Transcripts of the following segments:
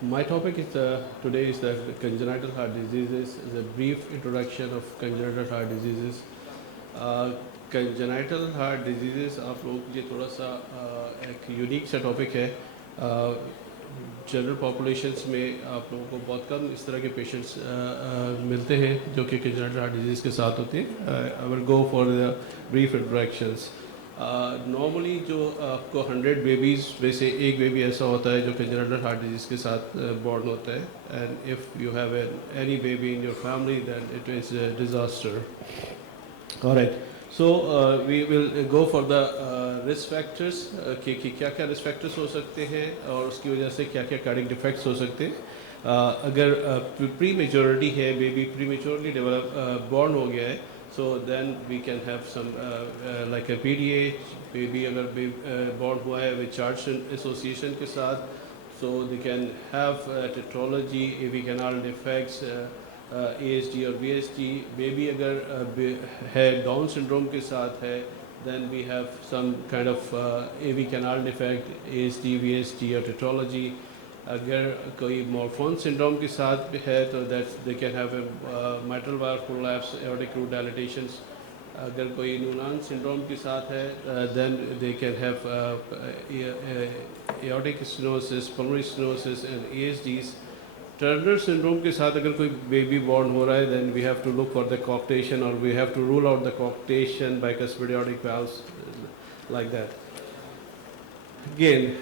My topic is today is the congenital heart diseases. Is a brief introduction of congenital heart diseases. Congenital heart disease आप लोगों के लिए थोड़ा सा एक यूनिक सा टॉपिक है. जनरल पॉपुलेशंस में आप लोगों को बहुत कम इस तरह के पेशेंट्स मिलते हैं जो कि congenital heart disease के साथ होते हैं. I will go for the brief introductions. Normally जो आपको 100 बेबीज़ में से एक बेबी ऐसा होता है जो congenital heart disease के साथ बॉर्न होता है. And if you have any baby in your family then it is a disaster. Alright, so we will go for the risk factors कि क्या क्या risk factors हो सकते हैं और उसकी वजह से क्या क्या cardiac defects हो सकते हैं. अगर prematurity है, baby prematurely born हो गया है, so then we can have some like a PDA. baby अगर born हुआ है with charge association के साथ, so they can have tetralogy, AV canal defects, ASD और VSD. बेबी अगर है डाउन सिंड्रोम के साथ है, then we have some kind of AV canal defect, ASD, VSD और tetralogy. अगर कोई मॉर्फोन सिंड्रोम के साथ है तो that they can have a mitral valve prolapse, aortic root dilatations. अगर कोई न्यूनान सिंड्रोम के साथ है then they can have aortic stenosis, pulmonary stenosis and ASDs. Turner syndrome के साथ अगर कोई बेबी बॉर्न हो रहा है then we have to look for the coarctation or we have to rule out the coarctation by bicuspid aortic valves like that. Again,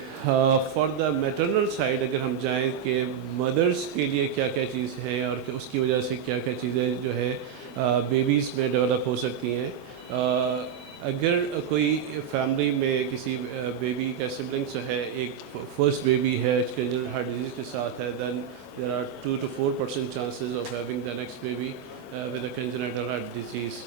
for the maternal side अगर हम जाएं कि मदर्स के लिए क्या क्या चीज़ है और उसकी वजह से क्या क्या चीज़ें जो है बेबीज़ में डेवलप हो सकती हैं. अगर कोई फैमिली में किसी बेबी का सिबलिंग्स है, एक फर्स्ट बेबी है congenital heart disease के साथ है, then there are 2 to 4% chances of having the next baby with a congenital heart disease.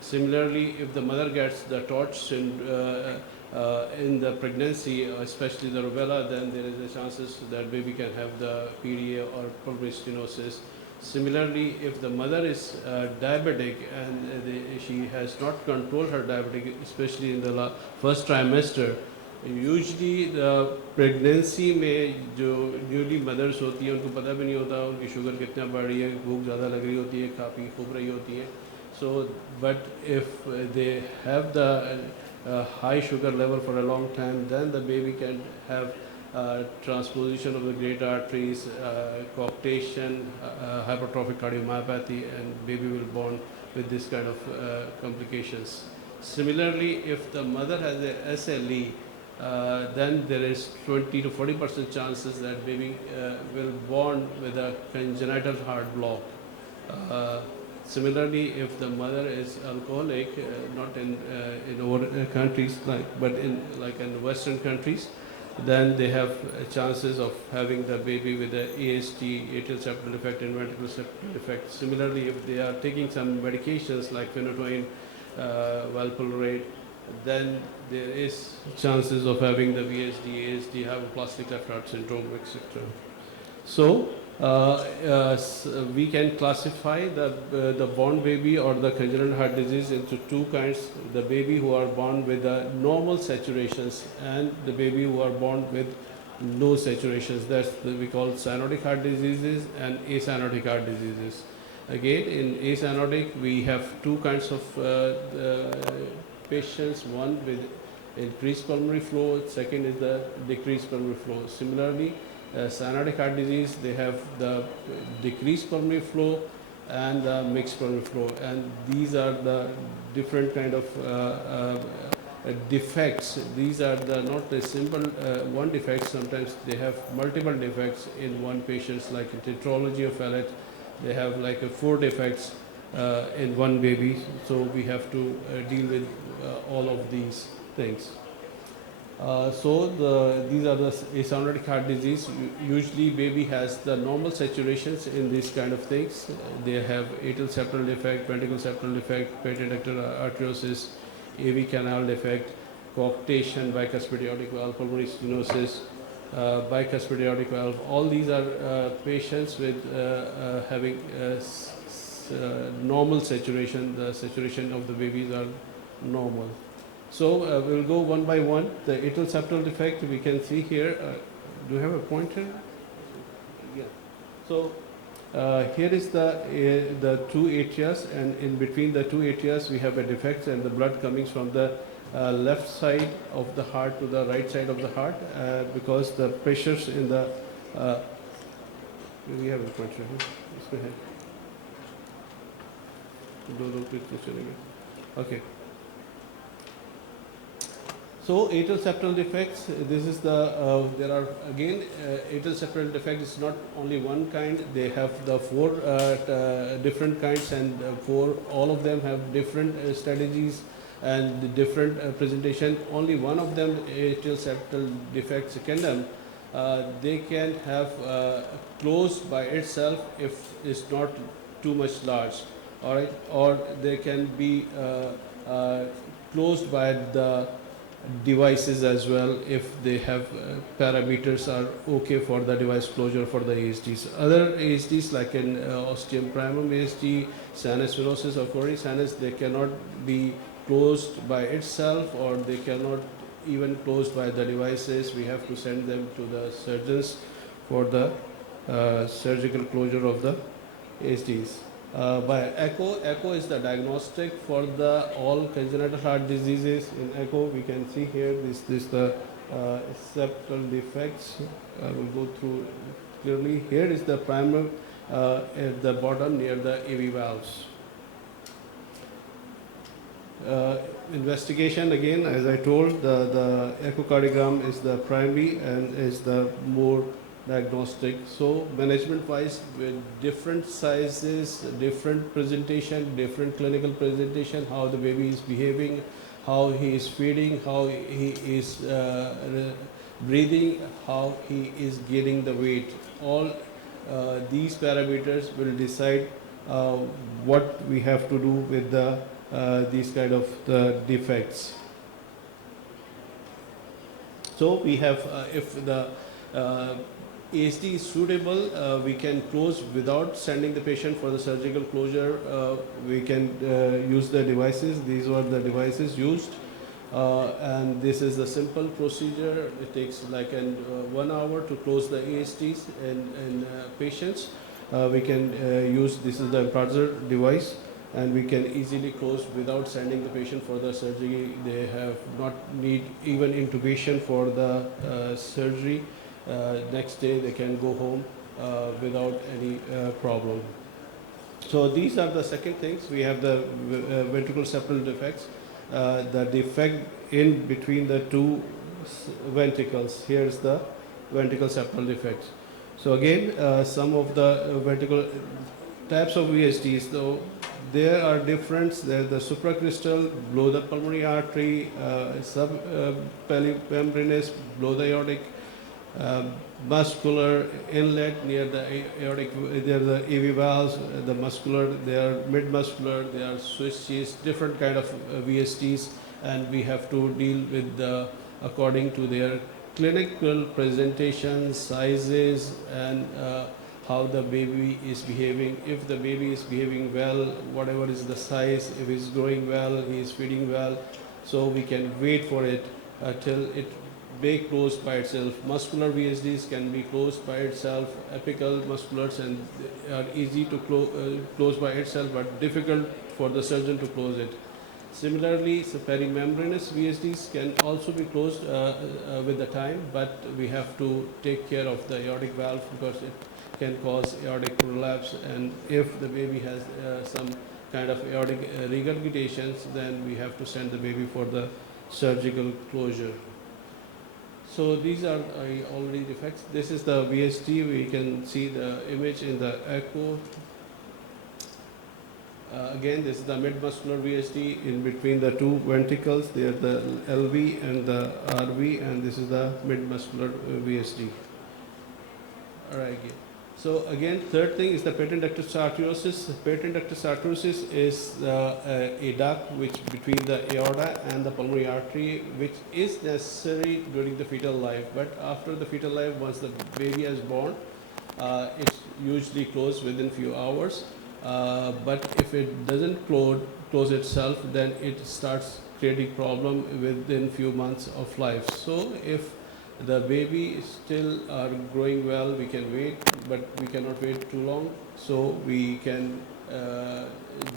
Similarly, if the mother gets the TORCH in the pregnancy, especially the rubella, then there is a chances that baby can have the PDA or pulmonary stenosis. Similarly, if the mother is diabetic and she has not controlled her diabetic, especially in the first trimester, usually pregnancy में जो newly mother's होती हैं उनको पता भी नहीं होता उनकी शुगर कितना बढ़ रही है, भूख ज़्यादा लग रही होती है, खा पी खूब रही होती है. So but if they have the high sugar level for a long time then the baby can have transposition of the great arteries, coarctation, hypertrophic cardiomyopathy, and baby will born with this kind of complications. Similarly, if the mother has a SLE, then there is 20 to 40% chances that baby will born with a congenital heart block. Similarly, if the mother is alcoholic, not in our countries but in Western countries, then they have chances of having the baby with the AST, atrial septal defect, and ventricular septal defect. Similarly, if they are taking some medications like phenytoin, valproate, then there is chances of having the VSD, ASD, hypoplastic left heart syndrome, etc. So we can classify the born baby or the congenital heart disease into two kinds: the baby who are born with the normal saturations and the baby who are born with low saturations. That's we call cyanotic heart diseases and acyanotic heart diseases. Again, in acyanotic, we have two kinds of patients, one with increased pulmonary flow, second is the decreased pulmonary flow. Similarly, cyanotic heart disease, they have the decreased pulmonary flow and the mixed pulmonary flow, and these are the different kind of defects. These are the not the simple one defect, sometimes they have multiple defects in one patient, like in tetralogy of Fallot, they have like 4 defects in one baby, so we have to deal with all of these things. These are the acyanotic heart disease. Usually baby has the normal saturations in these kind of things. They have atrial septal defect, ventricular septal defect, patent ductal arteriosus, AV canal defect, coarctation, bicuspid aortic valve, pulmonary stenosis, bicuspid aortic valve. All these are patients with having normal saturation. The saturation of the babies are normal. So we'll go one by one. The atrial septal defect we can see here. Do you have a pointer? So here is the two atrias, and in between the two atrias we have a defect, and the blood coming from the left side of the heart to the right side of the heart, because the pressures in the we have a pointer here. Let's go ahead. Okay. So atrial septal defects, this is the, there are again, atrial septal defect is not only one kind, they have the four different kinds, and all of them have different strategies and different presentation. Only one of them, atrial septal defect secundum, they can have closed by itself if it's not too much large, all right, or they can be closed by the devices as well if they have parameters are okay for the device closure for the ASDs. Other ASDs like in ostium primum ASD, sinus venosus or coronary sinus, they cannot be closed by itself, or they cannot even closed by the devices. We have to send them to the surgeons for the surgical closure of the ASDs. By echo is the diagnostic for the all congenital heart diseases. In echo, we can see here this the septal defects. I will go through clearly. Here is the primer at the bottom near the AV valves. Investigation, again, as I told, the echocardiogram is the primary and is the more diagnostic. So management wise, with different sizes, different presentation, different clinical presentation, how the baby is behaving, how he is feeding, how he is breathing, how he is gaining the weight, all these parameters will decide what we have to do with the these kind of the defects. So we have if the ASD is suitable, we can close without sending the patient for the surgical closure. We can use the devices. These are the devices used, and this is the simple procedure. It takes like 1 hour to close the ASDs in patients. We can use, this is the implanter device, and we can easily close without sending the patient for the surgery. They have not need even intubation for the surgery. Next day they can go home without any problem. So these are the second things. We have the ventricular septal defects, the defect in between the two ventricles. Here's the ventricular septal defects. So again, some of the ventricular types of VSDs, though, there are different. There's the supracrystal, below the pulmonary artery, subpelvimembranous, below the aortic, muscular inlet near the aortic, there are the AV valves, the muscular, they are mid-muscular, they are Swiss, different kind of VSDs, and we have to deal with the according to their clinical presentation, sizes, and how the baby is behaving. If the baby is behaving well, whatever is the size, if he's growing well, he is feeding well, so we can wait for it till it may close by itself. Muscular VSDs can be closed by itself, apical musculars, and are easy to close by itself, but difficult for the surgeon to close it. Similarly, perimembranous VSDs can also be closed with the time, but we have to take care of the aortic valve because it can cause aortic prolapse, and if the baby has some kind of aortic regurgitations, then we have to send the baby for the surgical closure. So these are already defects. This is the VSD. We can see the image in the echo. Again, this is the mid-muscular VSD in between the two ventricles. They are the LV and the RV, and this is the mid-muscular VSD. All right. So again, third thing is the patent ductus arteriosus. Patent ductus arteriosus is a duct which between the aorta and the pulmonary artery, which is necessary during the fetal life. But after the fetal life, once the baby is born, it's usually closed within few hours. But if it doesn't close itself, then it starts creating problem within few months of life. So if The baby still are growing well, we can wait, but we cannot wait too long. So we can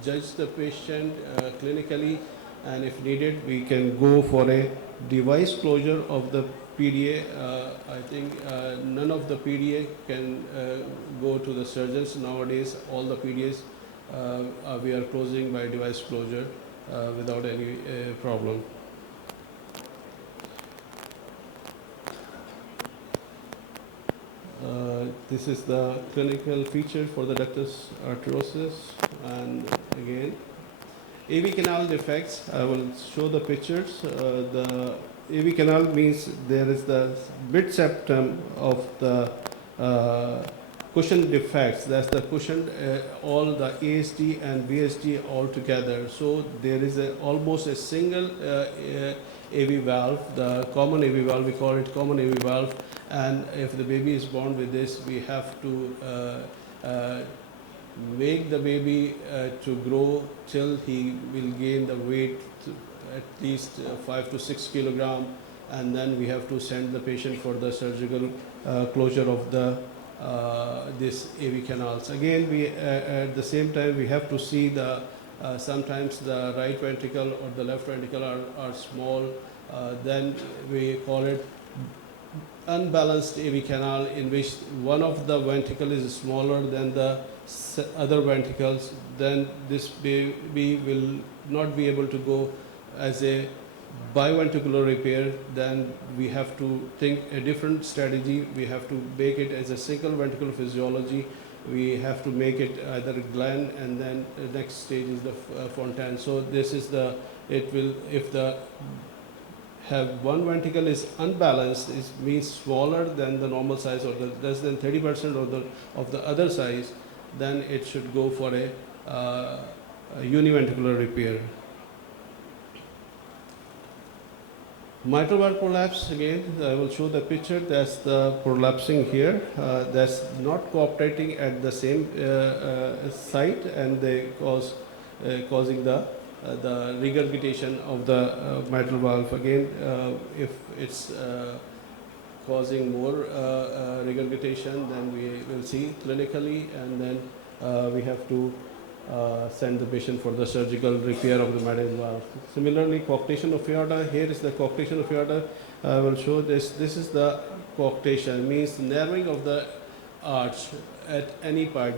judge the patient clinically, and if needed, we can go for a device closure of the PDA. I think none of the PDA can go to the surgeons nowadays. All the PDAs we are closing by device closure without any problem. This is the clinical feature for the ductus arteriosus, and again, AV canal defects. I will show the pictures. The AV canal means there is the mid septum of the cushion defects. That's the cushion, all the ASD and VSD all together. So there is almost a single AV valve, the common AV valve. We call it common AV valve. And if the baby is born with this, we have to make the baby to grow till he will gain the weight to at least 5 to 6 kilogram, and then we have to send the patient for the surgical closure of the this AV canals. Again, we at the same time we have to see the sometimes the right ventricle or the left ventricle are small. Then we call it unbalanced AV canal, in which one of the ventricle is smaller than the other ventricles. Then this baby will not be able to go as a biventricular repair. Then we have to think a different strategy. We have to make it as a single ventricular physiology. We have to make it either Glenn, and then the next stage is the Fontaine. So this is the, it will, if the have one ventricle is unbalanced, it means smaller than the normal size or the less than 30% of the other size, then it should go for a univentricular repair. Mitral valve prolapse, again, I will show the picture. That's the prolapsing here. That's not cooperating at the same site, and they causing the regurgitation of the mitral valve. Again, if it's causing more regurgitation, then we will see clinically, and then we have to send the patient for the surgical repair of the mitral valve. Similarly, coarctation of aorta. Here is the coarctation of aorta. I will show this. This is the coarctation, means narrowing of the arch at any part.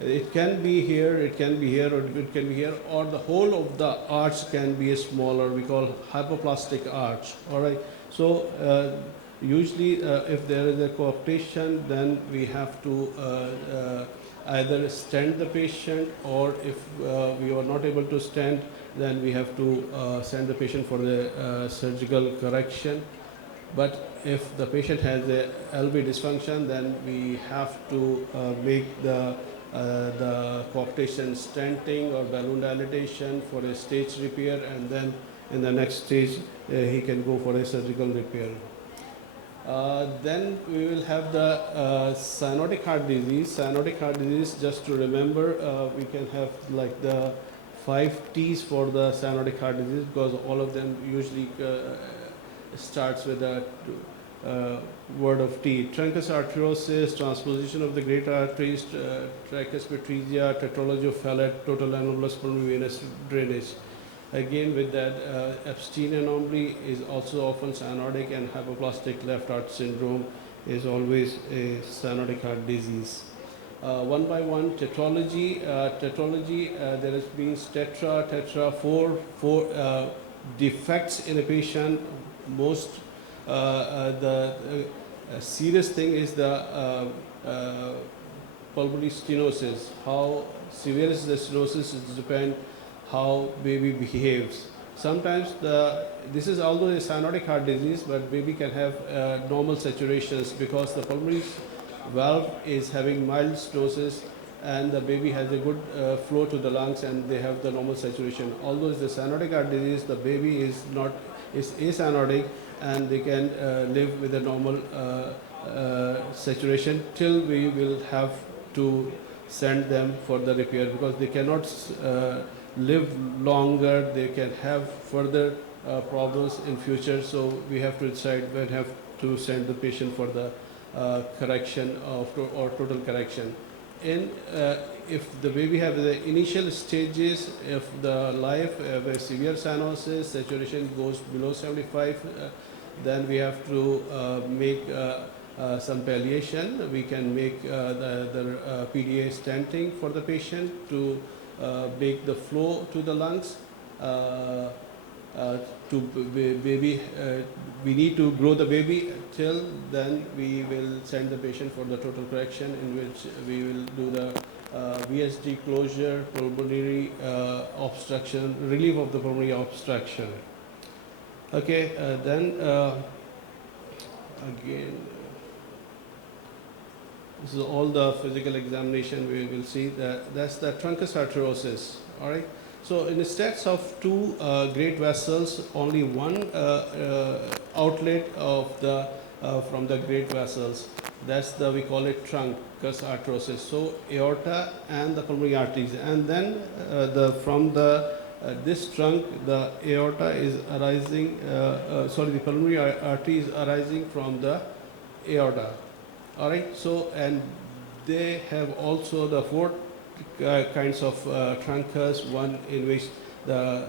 It can be here, it can be here, or it can be here, or the whole of the arch can be smaller. We call hypoplastic arch. All right. So usually, if there is a coarctation, then we have to either stent the patient, or if we are not able to stent, then we have to send the patient for the surgical correction. But if the patient has a LV dysfunction, then we have to make the coarctation stenting or balloon dilatation for a stage repair, and then in the next stage he can go for a surgical repair. Then we will have the cyanotic heart disease. Cyanotic heart disease, just to remember, we can have like the 5 T's for the cyanotic heart disease, because all of them usually starts with the word of T. Truncus arteriosus, transposition of the great arteries, tricuspid, tetralogy of Fallot, total annulus pulmonary venous drainage. Again, with that, Epstein anomaly is also often cyanotic, and hypoplastic left heart syndrome is always a cyanotic heart disease. One by one, tetralogy. There has been four defects in a patient. Most the serious thing is the pulmonary stenosis. How severe is the stenosis? It depends how baby behaves. Sometimes this is although a cyanotic heart disease, but baby can have normal saturations, because the pulmonary valve is having mild stenosis, and the baby has a good flow to the lungs, and they have the normal saturation. Although it's a cyanotic heart disease, the baby is acyanotic, and they can live with a normal saturation till we will have to send them for the repair, because they cannot live longer. They can have further problems in future. So we have to decide when have to send the patient for the correction or total correction. In if the baby have the initial stages of the life, where severe cyanosis, saturation goes below 75, then we have to make some palliation. We can make the PDA stenting for the patient to make the flow to the lungs. To baby, we need to grow the baby till then we will send the patient for the total correction, in which we will do the VSD closure, pulmonary obstruction, relief of the pulmonary obstruction. Okay, then again, this is all the physical examination. We will see that that's the truncus arteriosus. All right. So in the stats of two great vessels, only one outlet of the from the great vessels. That's the, we call it truncus arteriosus. So aorta and the pulmonary arteries, and then from the this trunk, the aorta is arising. The pulmonary artery is arising from the aorta. All right. So and they have also the four kinds of truncus, one in which the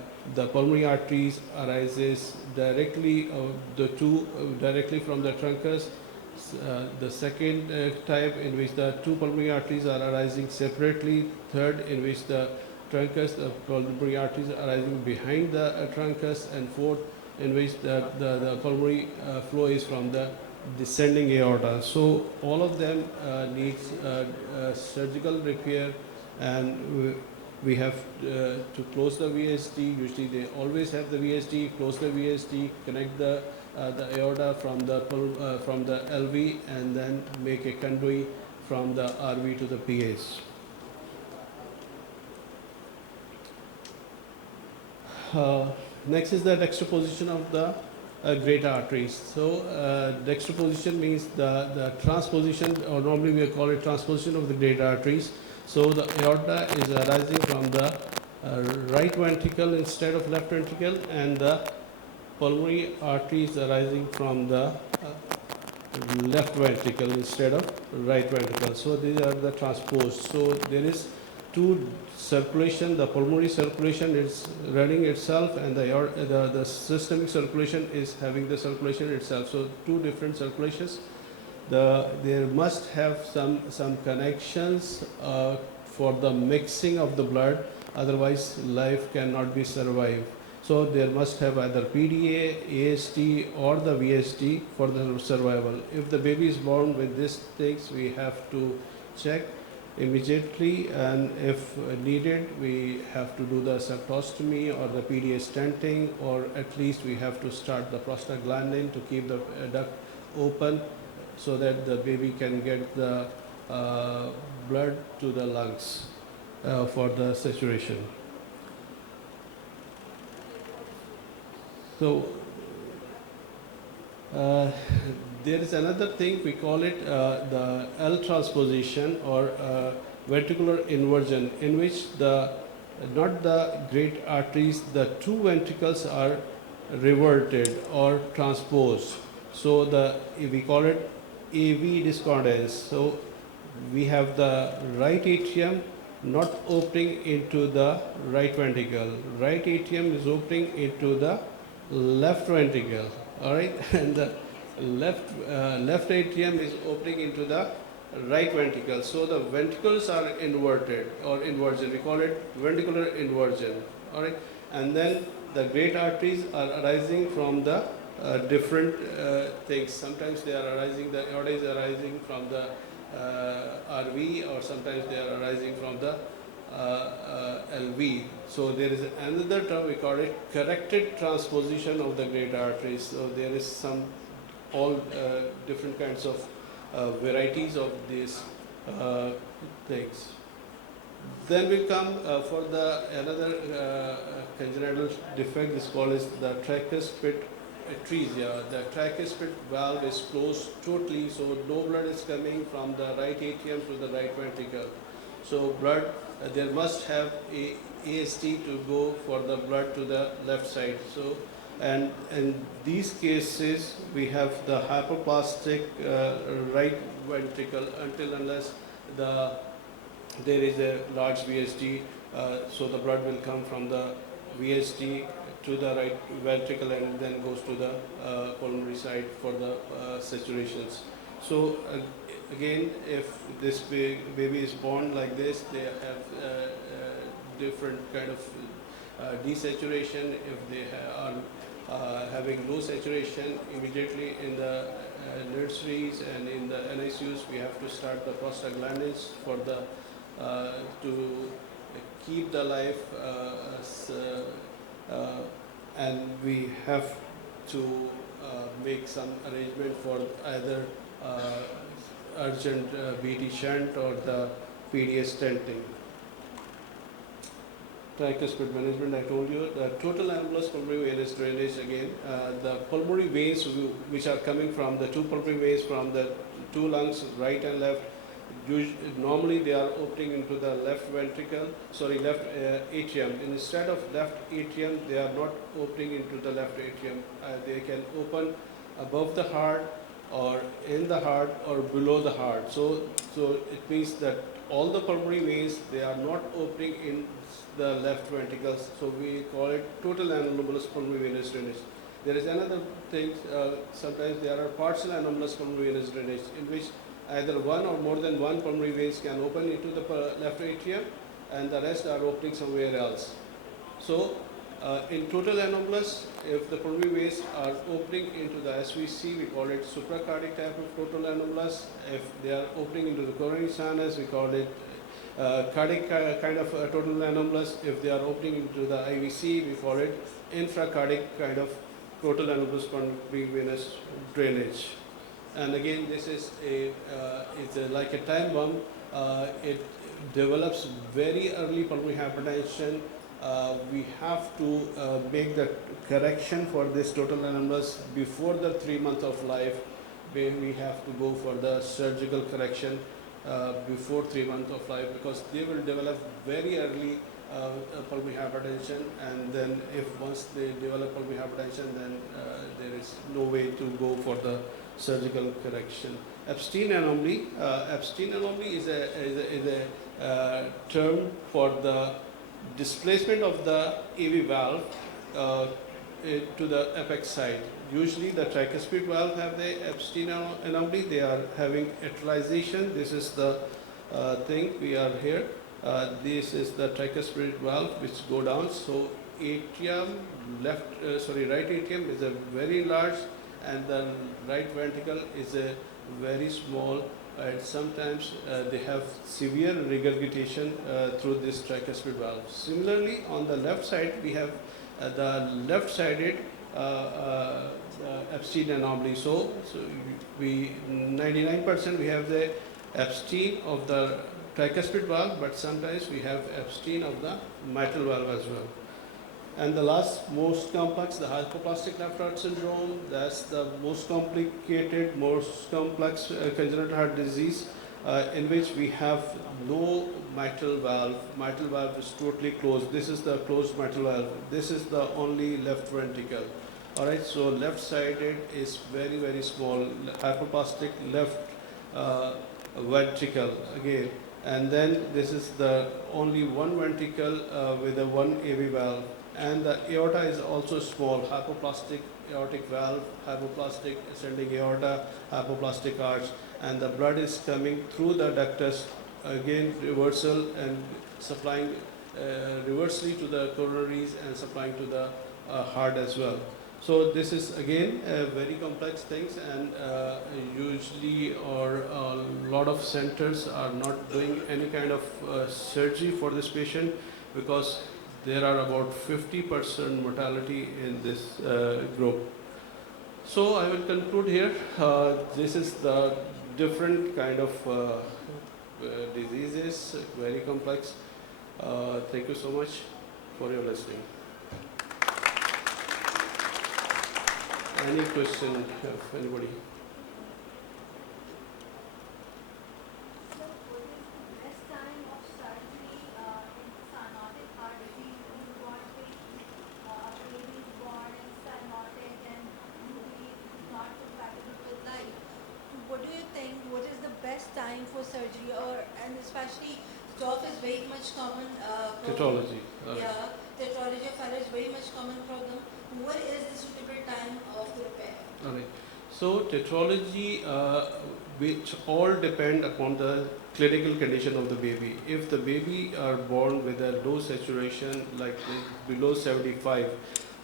pulmonary arteries arises directly, directly from the truncus. The second type in which the two pulmonary arteries are arising separately. Third, in which the truncus, the pulmonary arteries are arising behind the truncus. And fourth, in which the pulmonary flow is from the descending aorta. So all of them needs surgical repair, and we have to close the VSD. Usually they always have the VSD. Close the VSD, connect the aorta from the LV, and then make a conduit from the RV to the PAs. Next is the dextroposition of the great arteries. So dextroposition means the transposition, or normally we call it transposition of the great arteries. So the aorta is arising from the right ventricle instead of left ventricle, and the pulmonary artery is arising from the left ventricle instead of right ventricle. So these are the transposed. So there is two circulation. The pulmonary circulation is running itself, and the systemic circulation is having the circulation itself. So two different circulations. There must have some connections for the mixing of the blood, otherwise life cannot be survived. So there must have either PDA, AST or the VSD for the survival. If the baby is born with these things, we have to check immediately, and if needed, we have to do the septostomy or the PDA stenting, or at least we have to start the prostaglandin to keep the duct open, so that the baby can get the blood to the lungs for the saturation. So there is another thing, we call it the L transposition, or ventricular inversion, in which not the great arteries, the two ventricles are reverted or transposed. So we call it AV discordance. So we have the right atrium not opening into the right ventricle. Right atrium is opening into the left ventricle. All right, and the left atrium is opening into the right ventricle. So the ventricles are inverted or inversion. We call it ventricular inversion. All right, and then the great arteries are arising from the different things. Sometimes they are arising, the aorta is arising from the RV, or sometimes they are arising from the LV. So there is another term, we call it corrected transposition of the great arteries. So there is all different kinds of varieties of these things. Then we come for another congenital defect. This called is the tricuspid atresia. The tricuspid valve is closed totally, so no blood is coming from the right atrium to the right ventricle. So blood, there must have a AST to go for the blood to the left side. So And in these cases, we have the hypoplastic right ventricle until unless there is a large VSD, so the blood will come from the VSD to the right ventricle and then goes to the pulmonary side for the saturations. So again, if this baby is born like this, they have different kind of desaturation. If they are having low saturation, immediately in the nurseries and in the NICUs, we have to start the prostaglandins for the to keep the life, and we have to make some arrangement for either urgent BT shunt or the PDA stenting. Tricuspid management, I told you. The total annulus pulmonary venous drainage, again, the pulmonary veins which are coming from the two pulmonary veins from the two lungs, right and left, normally they are opening into the left ventricle, left atrium. Instead of left atrium, they are not opening into the left atrium. They can open above the heart or in the heart or below the heart. So it means that all the pulmonary veins, they are not opening in the left ventricles. So we call it total anomalous pulmonary venous drainage. There is another thing, sometimes there are partial anomalous pulmonary venous drainage in which either one or more than one pulmonary veins can open into the left atrium and the rest are opening somewhere else. So in total anomalous, if the pulmonary veins are opening into the SVC, we call it supracardiac type of total anomalous. If they are opening into the coronary sinus, we call it cardiac kind of total anomalous. If they are opening into the IVC, we call it infracardiac kind of total anomalous pulmonary venous drainage. And again, this is like a time bomb. It develops very early pulmonary hypertension. We have to make the correction for this total anomalous before the 3 months of life. We have to go for the surgical correction before 3 months of life, because they will develop very early pulmonary hypertension, and then if once they develop pulmonary hypertension, then there is no way to go for the surgical correction. Epstein anomaly. Epstein anomaly is a term for the displacement of the AV valve to the apex side. Usually the tricuspid valve have the Epstein anomaly. They are having atrialization. This is the thing we are here. This is the tricuspid valve which go down. So atrium, right atrium is a very large, and the right ventricle is a very small, and sometimes they have severe regurgitation through this tricuspid valve. Similarly, on the left side, we have the left-sided Epstein anomaly. So we 99% we have the Epstein of the tricuspid valve, but sometimes we have Epstein of the mitral valve as well. And the last, most complex, the hypoplastic left heart syndrome. That's the most complicated, most complex congenital heart disease in which we have no mitral valve. Mitral valve is totally closed. This is the closed mitral valve. This is the only left ventricle. All right, so left-sided is very, very small, hypoplastic left ventricle again. And then this is the only one ventricle with a one AV valve. And the aorta is also small, hypoplastic aortic valve, hypoplastic ascending aorta, hypoplastic arch, and the blood is coming through the ductus, again reversal and supplying reversely to the coronaries and supplying to the heart as well. So this is again very complex things, and usually or a lot of centers are not doing any kind of surgery for this patient, because there are about 50% mortality in this group. So I will conclude here. This is the different kind of diseases, very complex. Thank you so much for your listening. Any question, if anybody? best time for surgery, and especially TOF is very much common. Tetralogy. Yeah, tetralogy of Fowler is very much common problem. What is the suitable time of the repair? Alright. So tetralogy, which all depend upon the clinical condition of the baby. If the baby are born with a low saturation, like below 75,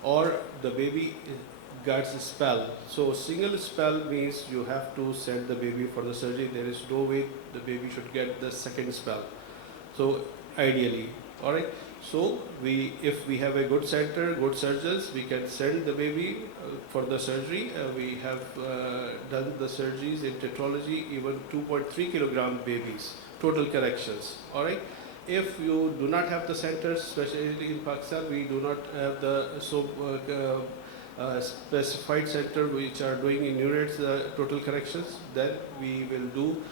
or the baby gets a spell. So single spell means you have to send the baby for the surgery. There is no way the baby should get the second spell. So ideally, all right. So if we have a good center, good surgeons, we can send the baby for the surgery. We have done the surgeries in tetralogy, even 2.3 kilogram babies, total corrections. All right. If you do not have the centers, especially in Pakistan, we do not have the specified center which are doing in units total corrections, then we will do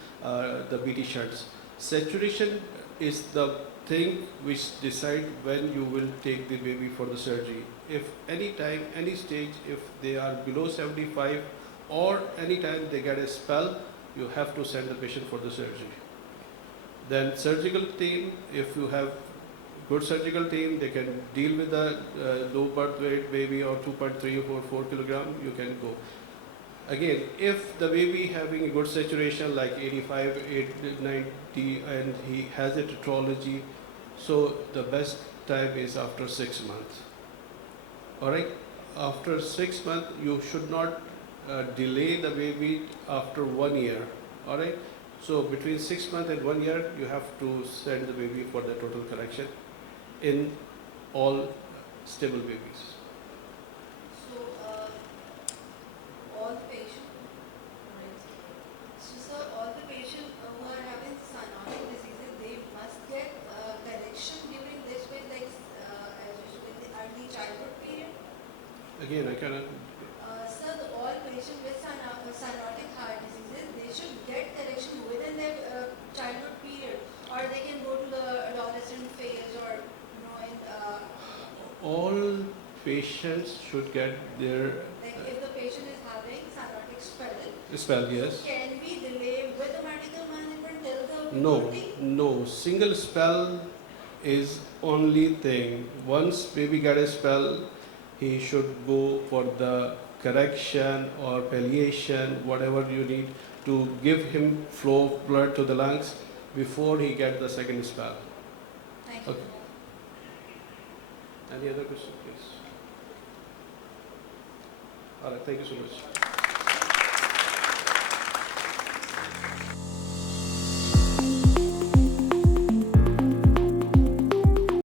the BT shunts. Saturation is the thing which decide when you will take the baby for the surgery. If any time, any stage, if they are below 75 or any time they get a spell, you have to send the patient for the surgery. Then surgical team, if you have good surgical team, they can deal with the low birth weight baby or 2.3 or 4 kilogram, you can go. Again, if the baby having a good saturation like 85, 90 and he has a tetralogy, so the best time is after 6 months. Alright, after 6 months you should not delay the baby after 1 year. Alright, so between 6 months and 1 year you have to send the baby for the total correction in all stable babies. So all the patients, right? So sir, all the patients who are having cyanotic diseases, they must get correction during this with like as usual in the early childhood period. Again, I cannot. Sir, all patients with cyanotic heart diseases, they should get correction within their childhood period, or they can go to the adolescent phase, or in All patients should get their like if the patient is having cyanotic spell, yes. can we delay with the medical management till the No, puberty? no. Single spell is only thing. Once baby get a spell, he should go for the correction or palliation, whatever you need to give him flow of blood to the lungs before he get the second spell. Thank you. Okay. Any other question, please? All right, thank you so much.